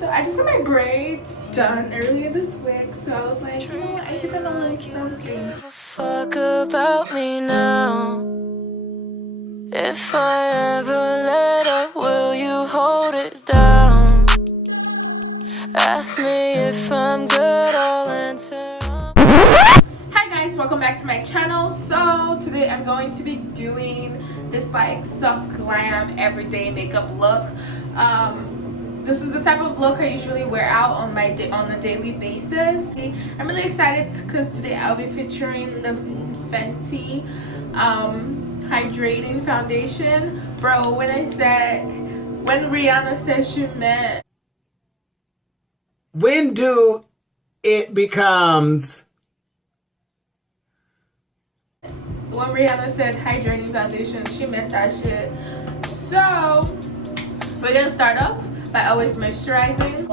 So I just got my braids done earlier this week, so I was like, you know what, I should have a little something. Fuck about me now. If I ever let up, will you hold it down? Ask me if I'm good, I'll answer. Hi guys, welcome back to my channel. So today I'm going to be doing this like soft glam everyday makeup look. This is the type of look I usually wear out on a daily basis. I'm really excited because today I'll be featuring the Fenty hydrating foundation. Bro, when Rihanna said she meant, when do it becomes, when Rihanna said hydrating foundation, she meant that shit. So we're gonna start off by always moisturizing.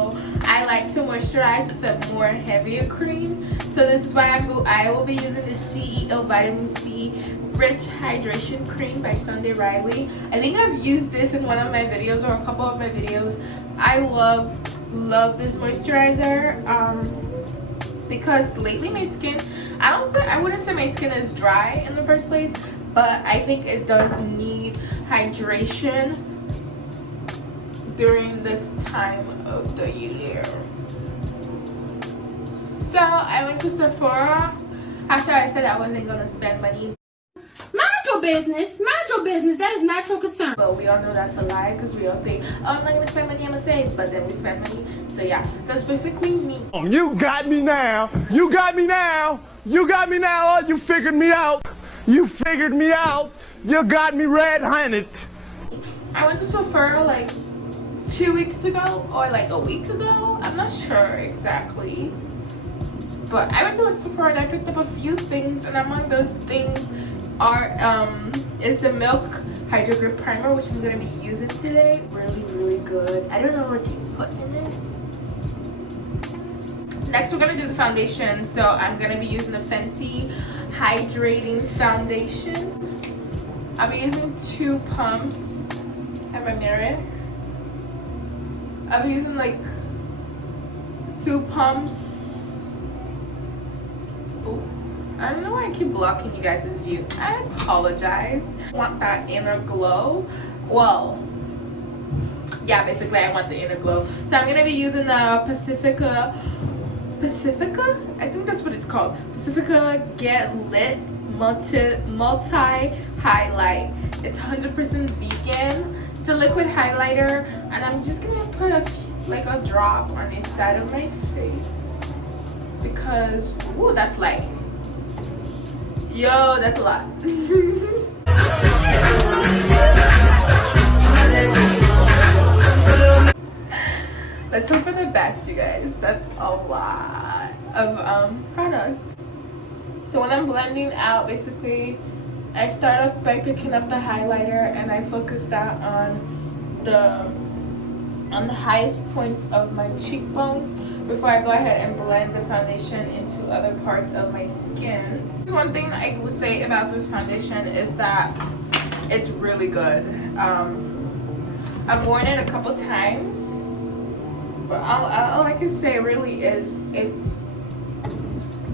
I like to moisturize with a more heavier cream, so this is why I will be using the CEO Vitamin C Rich Hydration Cream by Sunday Riley. I think I've used this in one of my videos or a couple of my videos. I love this moisturizer because lately my skin, I wouldn't say my skin is dry in the first place, but I think it does need hydration during this time of the year. So I went to Sephora after I said I wasn't gonna spend money. Mind your business. Mind your business. That is not your concern. But we all know that's a lie because we all say, oh, I'm not gonna spend money, I'm gonna save. But then we spend money. So yeah, that's basically me. You got me now. You got me now. You got me now. Oh, you figured me out. You figured me out. You got me red-handed. I went to Sephora like 2 weeks ago or like a week ago. I'm not sure exactly. But I went to a Sephora and I picked up a few things, and among those things is the Milk Hydro Grip Primer, which I'm gonna be using today. Really good. I don't know what to put in it. Next we're gonna do the foundation, so I'm gonna be using the Fenty Hydrating Foundation. I'll be using 2 pumps. I have a mirror. I'll be using like 2 pumps. I don't know why I keep blocking you guys' view. I apologize. I want that inner glow. Well, yeah, basically I want the inner glow. So I'm gonna be using the Pacifica, I think that's what it's called. Pacifica Get Lit Multi Highlight. It's 100% vegan. It's a liquid highlighter, and I'm just gonna put a drop on each side of my face because ooh, that's light. Yo, that's a lot. Let's hope for the best, you guys. That's a lot of product. So when I'm blending out, basically I start up by picking up the highlighter and I focus that on the highest points of my cheekbones before I go ahead and blend the foundation into other parts of my skin. One thing I would say about this foundation is that it's really good. I've worn it a couple times, but all I can say really is it's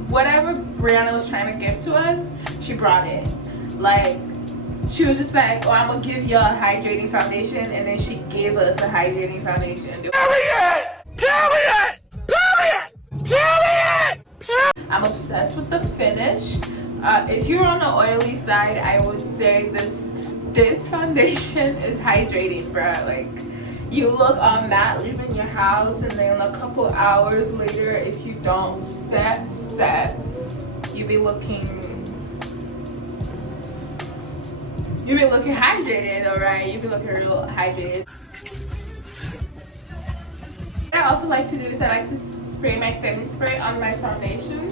whatever Brianna was trying to give to us, she brought it. Like, she was just like, oh, I'm gonna give y'all a hydrating foundation, and then she gave us a hydrating foundation. Period! Period! Period! Period! I'm obsessed with the finish. If you're on the oily side, I would say this foundation is hydrating, bruh. Like, you look all matte leaving your house, and then a couple hours later, if you don't set, you be looking hydrated, alright? You be looking real hydrated. What I also like to do is I like to spray my setting spray on my foundation.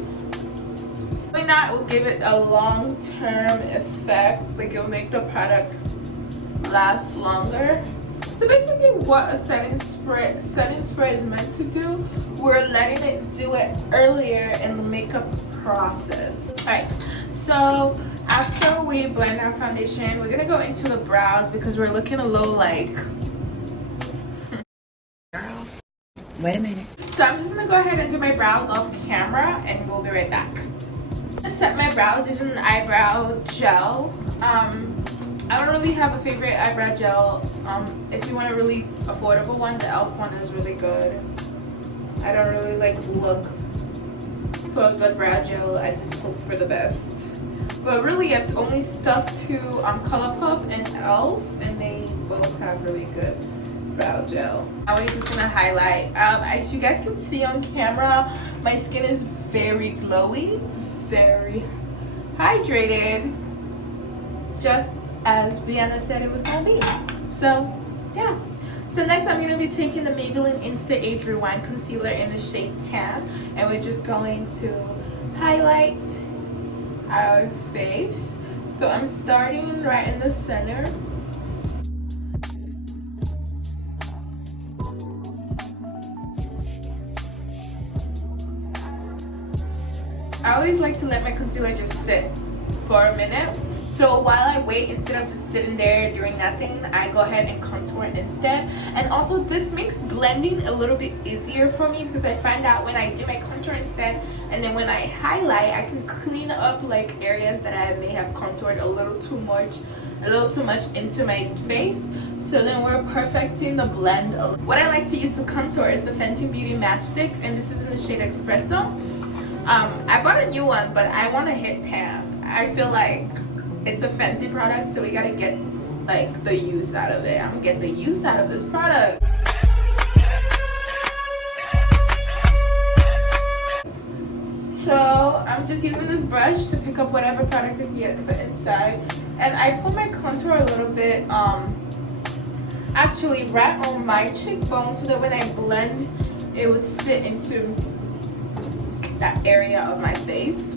Doing that will give it a long-term effect. Like, it'll make the product last longer. So basically what a setting spray is meant to do, we're letting it do it earlier in the makeup process. Alright, so after we blend our foundation, we're gonna go into the brows because we're looking a little like Wait a minute. So I'm just gonna go ahead and do my brows off camera and we'll be right back. I set my brows using an eyebrow gel. I don't really have a favorite eyebrow gel. If you want a really affordable one, the e.l.f. one is really good. I don't really like look for a good brow gel. I just hope for the best. But really, I've only stuck to ColourPop and e.l.f. and they both have really good brow gel. Now we're just gonna highlight. As you guys can see on camera, my skin is very glowy, very hydrated, just as Brianna said it was gonna be. So yeah. So next I'm gonna be taking the Maybelline Instant Age Rewind Concealer in the shade Tan, and we're just going to highlight our face. So I'm starting right in the center. I always like to let my concealer just sit for a minute. So while I wait, instead of just sitting there doing nothing, I go ahead and contour instead. And also this makes blending a little bit easier for me because I find out when I do my contour instead and then when I highlight, I can clean up like areas that I may have contoured a little too much into my face. So then we're perfecting the blend. What I like to use to contour is the Fenty Beauty Matchsticks, and this is in the shade Espresso. I bought a new one, but I want to hit pan. I feel like it's a Fenty product, so we gotta get like the use out of it. I'm gonna get the use out of this product. So I'm just using this brush to pick up whatever product I can get for inside, and I put my contour a little bit actually right on my cheekbone so that when I blend it would sit into that area of my face.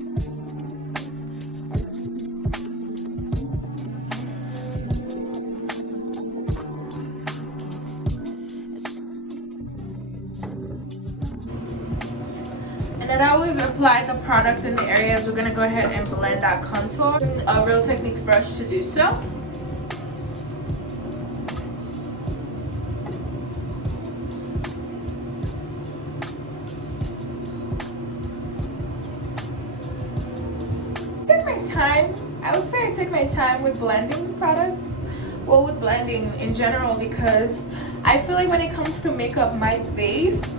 And then now we've applied the product in the areas, we're going to go ahead and blend that contour. A Real Techniques brush to do so. I would say I take my time with blending products, well, with blending in general, because I feel like when it comes to makeup, my base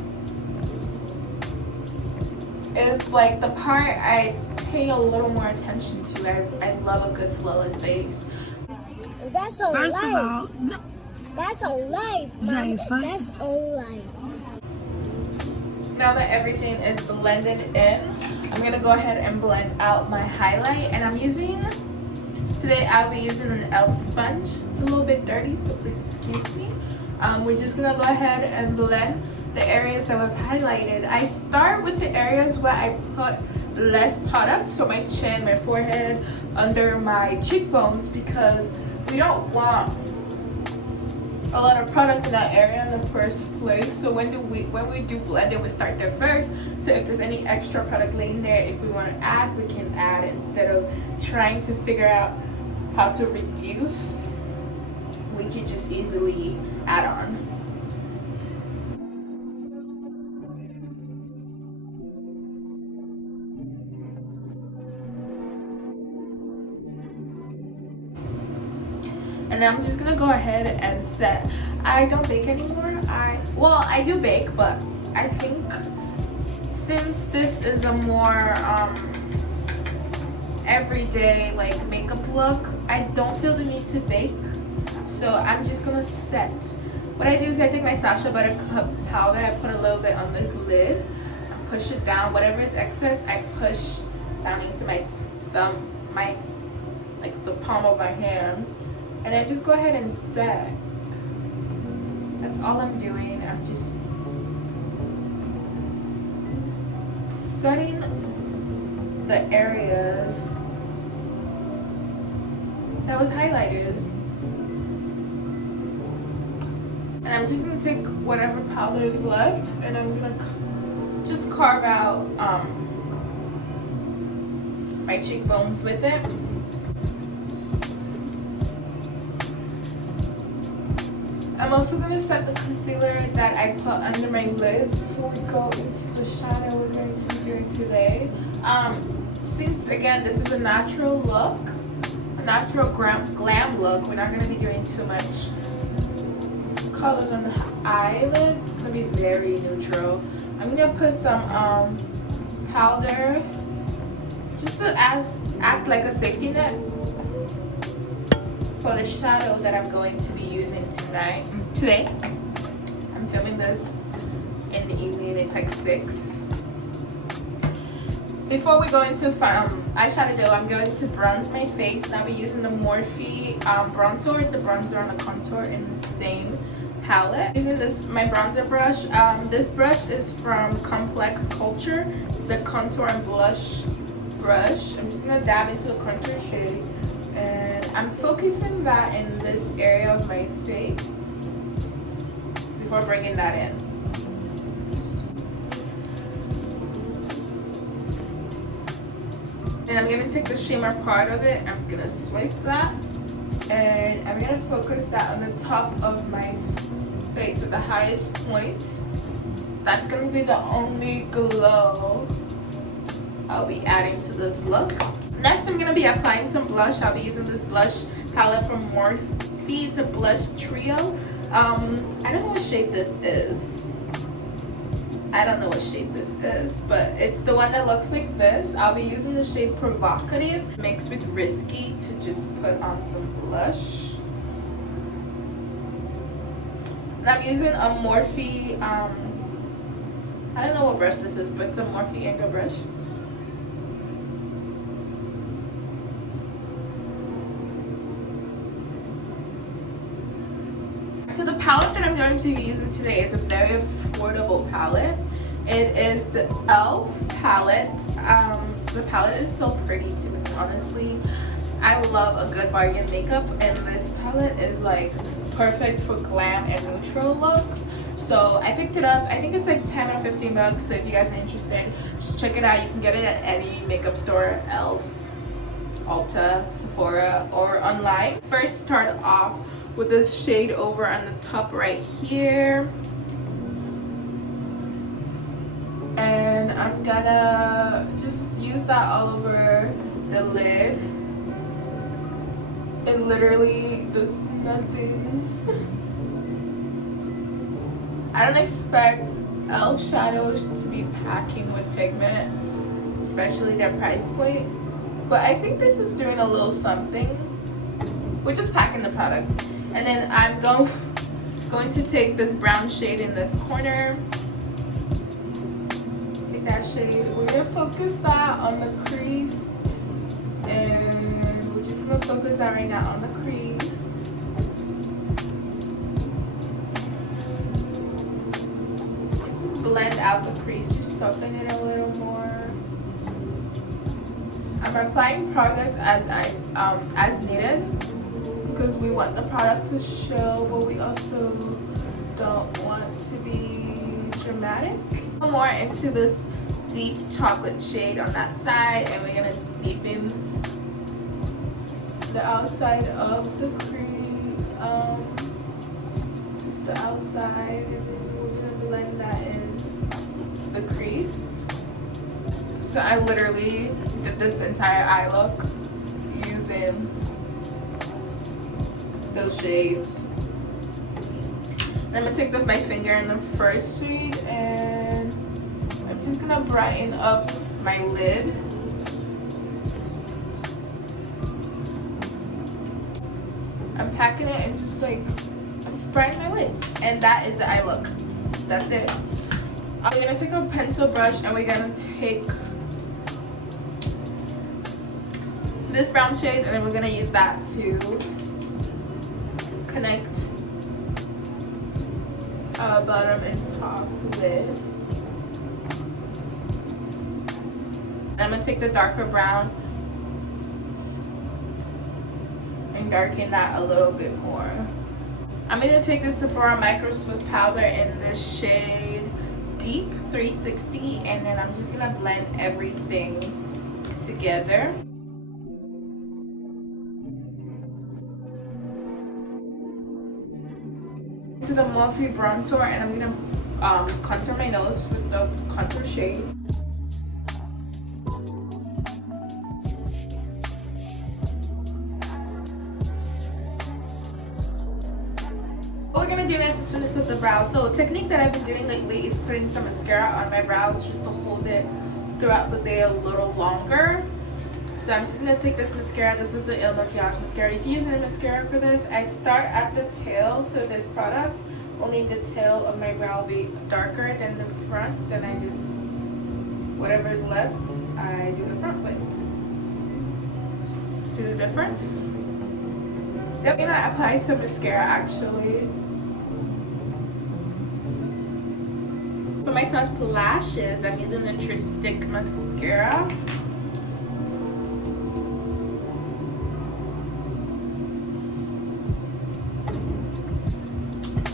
is like the part I pay a little more attention to. I love a good flawless base. That's on life. First of all, no. That's on life. That's on life. Now that everything is blended in, I'm gonna go ahead and blend out my highlight, and today I'll be using an e.l.f. sponge. It's a little bit dirty, so please excuse me. We're just gonna go ahead and blend the areas that we've highlighted. I start with the areas where I put less product, so my chin, my forehead, under my cheekbones, because we don't want a lot of product in that area in the first place. So when we do blend it, we start there first. So if there's any extra product laying there, if we want to add, we can add instead of trying to figure out how to reduce. We can just easily add on. And then I'm just gonna go ahead and set. I don't bake anymore. I do bake, but I think since this is a more everyday like makeup look, I don't feel the need to bake. So I'm just gonna set. What I do is I take my Sacha Buttercup powder, I put a little bit on the lid, and push it down. Whatever is excess, I push down into my thumb, like the palm of my hand. And I just go ahead and set. That's all I'm doing. I'm just setting the areas that was highlighted. And I'm just gonna take whatever powder is left, and I'm gonna just carve out my cheekbones with it. I'm also gonna set the concealer that I put under my lid before we go into the shadow we're going to be doing today. Since again this is a natural look, a natural glam look, we're not gonna be doing too much colors on the eyelid. It's gonna be very neutral. I'm gonna put some powder just to act like a safety net for the shadow that I'm going to be using today. I'm filming this in the evening. It's like 6. Before we go into eyeshadow, I'm going to bronze my face, and I'll be using the Morphe bronzer. It's a bronzer and a contour in the same palette. Using my bronzer brush. This brush is from Complex Culture. It's the contour and blush brush. I'm just gonna dab into the contour shade, and I'm focusing that in this area of my face before bringing that in. And I'm gonna take the shimmer part of it, I'm gonna swipe that, and I'm gonna focus that on the top of my face at the highest point. That's gonna be the only glow I'll be adding to this look. Next, I'm gonna be applying some blush. I'll be using this blush palette from Morphe. It's a blush trio. I don't know what shade this is. But it's the one that looks like this. I'll be using the shade Provocative mixed with Risky to just put on some blush. And I'm using a Morphe, I don't know what brush this is, but it's a Morphe Angle brush. So the palette that I'm going to be using today is a very affordable palette. It is the e.l.f. palette. The palette is so pretty, to me, honestly. I love a good bargain makeup, and this palette is like perfect for glam and neutral looks. So I picked it up. I think it's like 10 or 15 bucks. So if you guys are interested, just check it out. You can get it at any makeup store, e.l.f., Ulta, Sephora, or online. First, start off with this shade over on the top right here, and I'm gonna just use that all over the lid. It literally does nothing. I don't expect e.l.f. shadows to be packing with pigment, especially their price point, but I think this is doing a little something. We're just packing the products. And then I'm going to take this brown shade in this corner. Take that shade. We're going to focus that on the crease. And we're just going to focus that right now on the crease. Just blend out the crease. Just soften it a little more. I'm applying product as needed, because we want the product to show, but we also don't want to be dramatic. More into this deep chocolate shade on that side, and we're gonna deepen the outside of the crease, just the outside, and then we're gonna blend that in the crease. So I literally did this entire eye look using those shades. I'm gonna take my finger in the first shade, and I'm just gonna brighten up my lid. I'm packing it and just like, I'm just brightening my lid. And that is the eye look. That's it. We're gonna take a pencil brush, and we're gonna take this brown shade, and then we're gonna use that to connect bottom and top lid. I'm gonna take the darker brown and darken that a little bit more. I'm gonna take this Sephora Micro Smooth Powder in the shade Deep 360, and then I'm just gonna blend everything together. To the Morphe Bronzer, and I'm gonna contour my nose with the contour shade. What we're gonna do next is finish up the brows. So a technique that I've been doing lately is putting some mascara on my brows just to hold it throughout the day a little longer. So I'm just gonna take this mascara. This is the Il Makiage mascara. You can use any mascara for this. I start at the tail, so this product, only the tail of my brow will be darker than the front. Then I just, whatever is left, I do the front with. See the difference? Yep, I'm gonna apply some mascara actually. For my top lashes, I'm using the Stick mascara.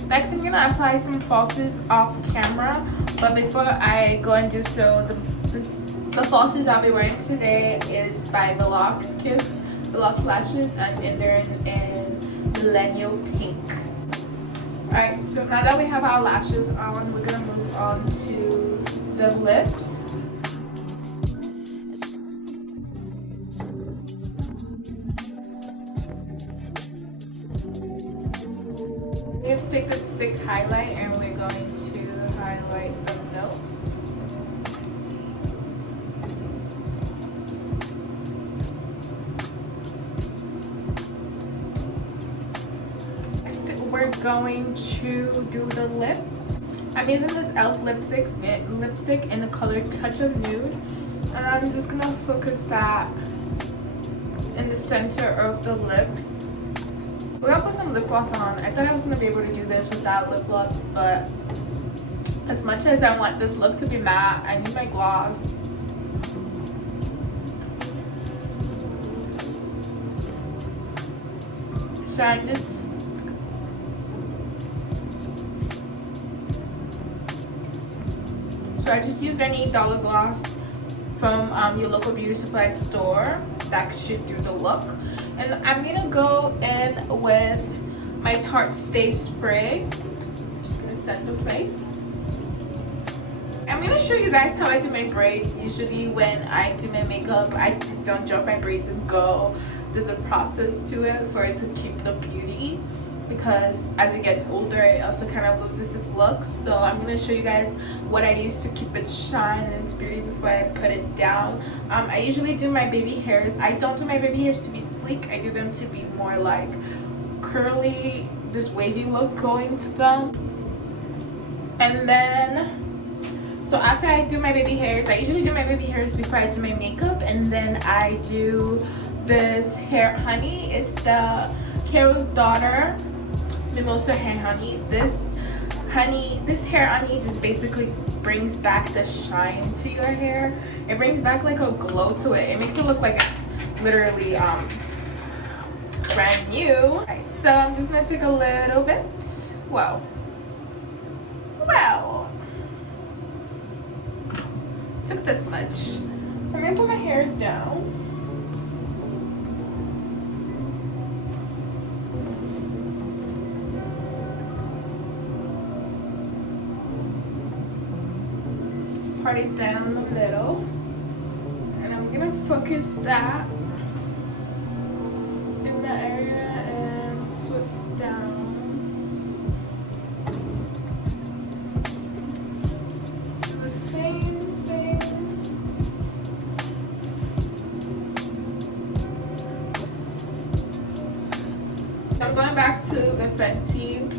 Next, I'm gonna apply some falsies off camera, but before I go and do so, the falsies I'll be wearing today is by Velox Kiss, Velox Lashes, and they're in Millennial Pink. Alright, so now that we have our lashes on, we're gonna move on to the lips. Let's take the stick highlight and we're going to highlight the nose. Next, we're going to do the lip. I'm using this e.l.f. lipstick in the color Touch of Nude, and I'm just gonna focus that in the center of the lip. We're gonna put some lip gloss on. I thought I was gonna be able to do this without lip gloss, but as much as I want this look to be matte, I need my gloss. So I just use any dollar gloss from your local beauty supply store. That should do the look. And I'm gonna go in with my Tarte Stay Spray. Just gonna set the face. I'm gonna show you guys how I do my braids. Usually when I do my makeup, I just don't drop my braids and go. There's a process to it for it to keep the beauty, because as it gets older it also kind of loses its look. So I'm going to show you guys what I use to keep it shine and its beauty before I put it down. I usually do my baby hairs. I don't do my baby hairs to be sleek. I do them to be more like curly, this wavy look going to them. And then, so after I do my baby hairs, I usually do my baby hairs before I do my makeup, and then I do this hair honey. It's the Carol's Daughter Mimosa Hair Honey. This hair honey just basically brings back the shine to your hair. It brings back like a glow to it. It makes it look like it's literally brand new. Right, so I'm just gonna take a little bit. Wow. Took this much. I'm gonna put my hair down. Part it down in the middle, and I'm gonna focus that in the area and sweep down. The same thing. I'm going back to the Fenty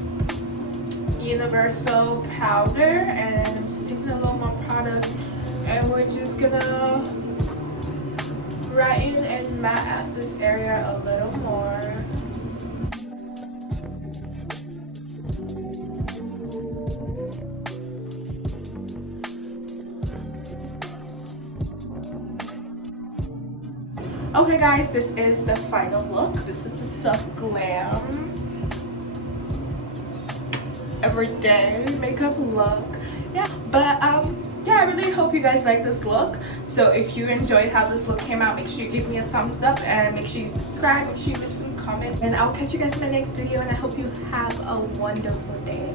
Universal powder, and I'm just taking a little more product, and we're just gonna brighten and matte at this area a little more. Okay guys, this is the final look. This is the Soft Glam. everyday makeup look. Yeah, but yeah, I really hope you guys like this look. So if you enjoyed how this look came out, make sure you give me a thumbs up and make sure you subscribe, make sure you leave some comments, and I'll catch you guys in my next video, and I hope you have a wonderful day.